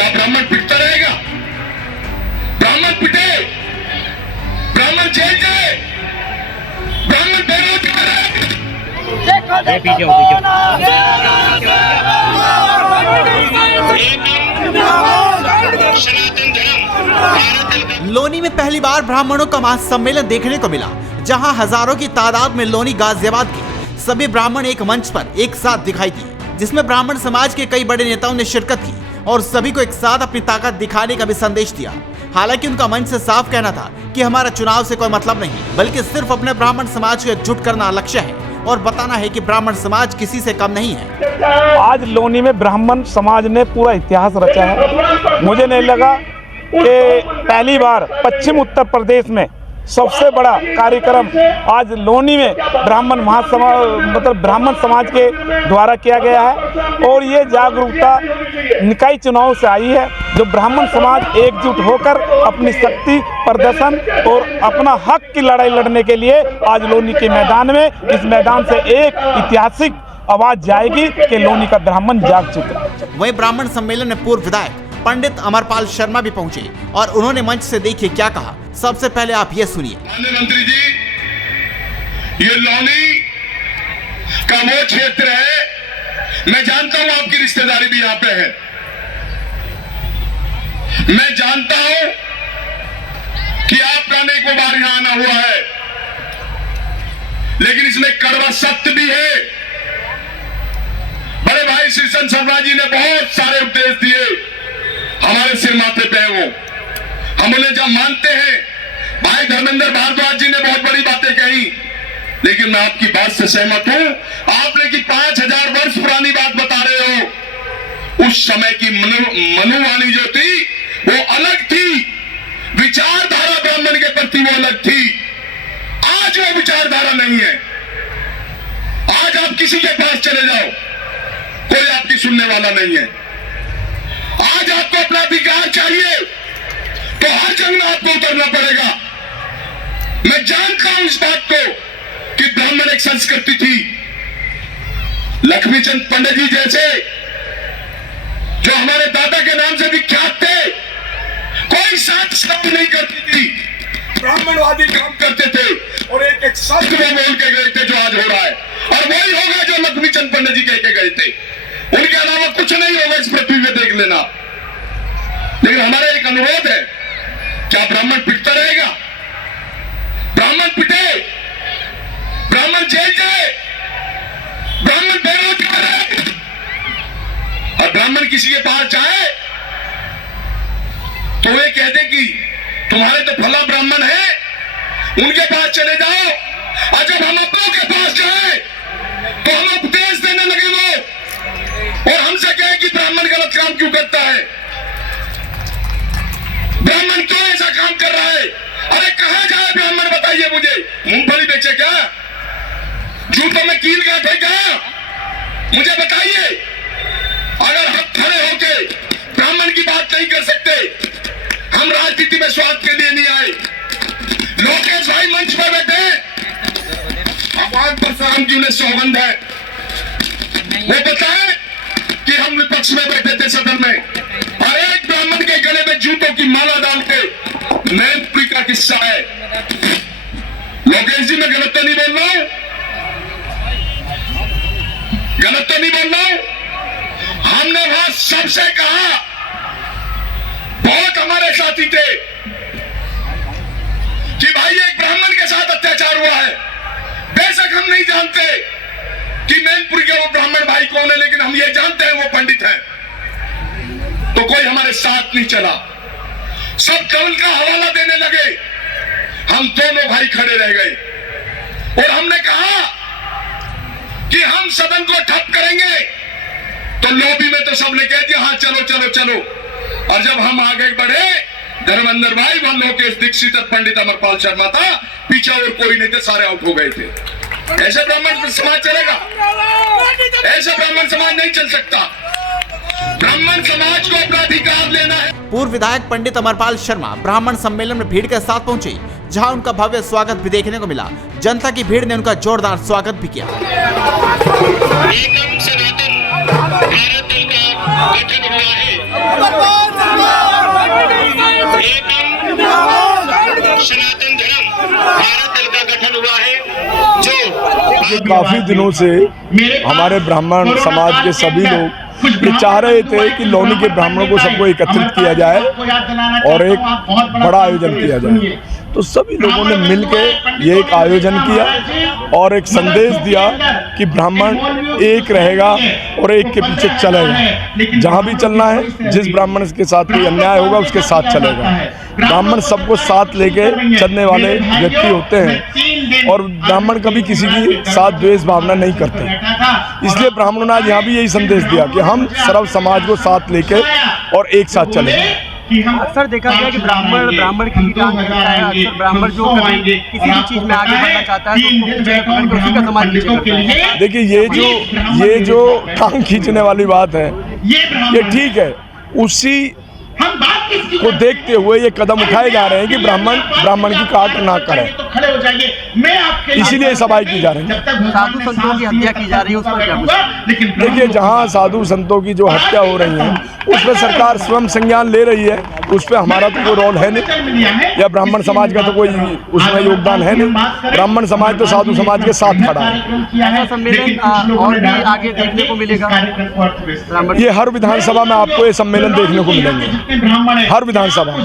क्या ब्राह्मण पिटता रहेगा? ब्राह्मण पिटे, ब्राह्मण जेल जाए, ब्राह्मण बेरोजगार है। लोनी में पहली बार ब्राह्मणों का महासम्मेलन देखने को मिला, जहां हजारों की तादाद में लोनी गाजियाबाद के सभी ब्राह्मण एक मंच पर एक साथ दिखाई दिए, जिसमें ब्राह्मण समाज के कई बड़े नेताओं ने शिरकत की और सभी को एक साथ अपनी ताकत दिखाने का भी संदेश दिया। हालांकि उनका मंच से साफ कहना था कि हमारा चुनाव से कोई मतलब नहीं, बल्कि सिर्फ अपने ब्राह्मण समाज को एकजुट करना लक्ष्य है और बताना है कि ब्राह्मण समाज किसी से कम नहीं है। आज लोनी में ब्राह्मण समाज ने पूरा इतिहास रचा है। मुझे नहीं लगा कि पहली बार पश्चिम उत्तर प्रदेश में सबसे बड़ा कार्यक्रम आज लोनी में ब्राह्मण ब्राह्मण समाज के द्वारा किया गया है। और ये जागरूकता निकाय चुनाव से आई है, जो ब्राह्मण समाज एकजुट होकर अपनी शक्ति प्रदर्शन और अपना हक की लड़ाई लड़ने के लिए आज लोनी के मैदान में, इस मैदान से एक ऐतिहासिक आवाज जाएगी कि लोनी का ब्राह्मण जाग चुका। वहीं ब्राह्मण सम्मेलन में पूर्व विधायक पंडित अमरपाल शर्मा भी पहुंचे और उन्होंने मंच से देखिए क्या कहा। सबसे पहले आप ये सुनिए। माननीय मंत्री जी, ये लोनी का वो क्षेत्र है, मैं जानता हूं आपकी रिश्तेदारी भी यहाँ पे है, मैं जानता हूं कि आपका अनेक बार यहाँ आना हुआ है, लेकिन इसमें कड़वा सत्य भी है। बड़े भाई श्रीचंद शर्मा जी ने बहुत सारे उपदेश दिए, हमारे सिर माथे पे है वो, हम उन्हें जब मानते हैं। भाई धर्मेंद्र भारद्वाज जी ने बहुत बड़ी बातें कही, लेकिन मैं आपकी बात से सहमत हूं। आपने की 5000 वर्ष पुरानी बात बता रहे हो, उस समय की मनुवाणी जो थी वो अलग थी, विचारधारा ब्राह्मण के प्रति वो अलग थी। आज वो विचारधारा नहीं है। आज आप किसी के पास चले जाओ, कोई आपकी सुनने वाला नहीं है। आज आपको अपना अधिकार चाहिए तो हर जंग में आपको उतरना पड़ेगा। मैं जानता हूं इस बात को कि ब्राह्मण एक संस्कृति थी। लक्ष्मीचंद पंडित जी जैसे जो हमारे दादा के नाम से विख्यात थे, कोई साथ शब्द नहीं करती थी, ब्राह्मणवादी काम करते थे और एक एक शब्द वो बोल के गए थे जो आज हो रहा है, और वही होगा जो लक्ष्मीचंद पंडित जी कह के गए थे। उनके अलावा कुछ नहीं होगा इस पृथ्वी में, देख लेना। लेकिन हमारा एक अनुरोध है, क्या ब्राह्मण पिटता रहेगा? ब्राह्मण पिटे, ब्राह्मण जेल जाए, ब्राह्मण बेरोजगार है, और ब्राह्मण किसी के पास जाए तो वे कहते कि तुम्हारे तो फला ब्राह्मण है, उनके पास चले जाओ। और जब हम अपनों के पास जाए तो हम उपदेश देने लगे वो, और हमसे कहे कि ब्राह्मण गलत काम क्यों करता है, ब्राह्मण क्यों ऐसा काम कर रहा है। अरे कहां जाए ब्राह्मण, बताइए मुझे। मूंगफली बेचे क्या, जूतों में कील गांठे क्या, मुझे बताइए। अगर हम खड़े होके ब्राह्मण की बात नहीं कर सकते, हम राजनीति में स्वार्थ के लिए नहीं आए। लोकेश भाई मंच पर बैठे, भगवान परशुराम जी ने सौगंध है, वो बताए कि हम विपक्ष में बैठे थे सदन में, और एक ब्राह्मण के गले में जूतों की माला डाल के मैनपुरी का किस्सा है। लोकेश जी, मैं गलत तो नहीं बोल रहा हूं, गलत तो नहीं बोल रहा हूं। हमने वहां सबसे कहा, बहुत हमारे साथी थे, कि भाई एक ब्राह्मण के साथ अत्याचार हुआ है। बेशक हम नहीं जानते कि मैनपुरी के वो ब्राह्मण भाई कौन है, लेकिन हम ये जानते हैं वो पंडित हैं। तो कोई हमारे साथ नहीं चला, सब कवल का हवाला देने लगे, हम दोनों भाई खड़े रह गए। और हमने कहा कि हम सदन को ठप करेंगे, तो लॉबी में तो सबने कह दिया हाँ चलो चलो चलो। और जब हम आगे बढ़े, धर्मेंद्र भाई, वहां लोकेश दीक्षित और पंडित अमरपाल शर्मा था, पीछे और कोई नहीं थे, सारे आउट हो गए थे। ऐसे ब्राह्मण समाज चलेगा? ऐसे ब्राह्मण समाज नहीं चल सकता। ब्राह्मण समाज को अपना अधिकार लेना है। पूर्व विधायक पंडित अमरपाल शर्मा ब्राह्मण सम्मेलन में भीड़ के साथ पहुंचे, जहां उनका भव्य स्वागत भी देखने को मिला। जनता की भीड़ ने उनका जोरदार स्वागत भी किया। एकम सनातन भारत दल का गठन हुआ है। सनातन धर्म भारत दल का गठन हुआ है, जो काफी दिनों से हमारे ब्राह्मण समाज के सभी लोग ये चाह रहे थे कि लोनी के ब्राह्मणों को सबको एकत्रित किया जाए और एक बड़ा आयोजन किया जाए। तो सभी लोगों ने मिलकर ये एक आयोजन किया और एक संदेश दिया कि ब्राह्मण एक रहेगा और एक के पीछे चलेगा। जहाँ भी चलना है, जिस ब्राह्मण के साथ कोई अन्याय होगा उसके साथ चलेगा। ब्राह्मण सबको साथ लेके चलने वाले व्यक्ति होते हैं और ब्राह्मण कभी किसी की साथ द्वेष भावना नहीं करते। इसलिए ब्राह्मणों ने आज यहाँ भी यही संदेश दिया कि हम सर्व समाज को साथ लेके और एक साथ चलेंगे। अक्सर देखा गया कि ब्राह्मण की टांग खींचता है। अक्सर ब्राह्मण जो किसी भी चीज में आगे बढ़ना चाहता है तो उसको उसी का समाज नीचे करता है। देखिए ये जो टांग खींचने वाली बात है ये ठीक है, उसी को देखते हुए ये कदम उठाए जा रहे हैं कि ब्राह्मण की काट ना करें, इसीलिए सभाएं की जा रही है। साधु संतों की हत्या की जा रही है, उस पर क्या कुछ? देखिए, जहाँ साधु संतों की जो हत्या हो रही है उस पर सरकार स्वयं संज्ञान ले रही है, उस पर हमारा तो कोई रोल है नहीं, या ब्राह्मण समाज का तो कोई उसमें योगदान है नहीं। ब्राह्मण समाज तो साधु समाज के साथ खड़ा है। ऐसा सम्मेलन और भी आगे देखने को मिलेगा? ये हर विधानसभा में आपको ये सम्मेलन देखने को मिलेंगे, हर विधानसभा में।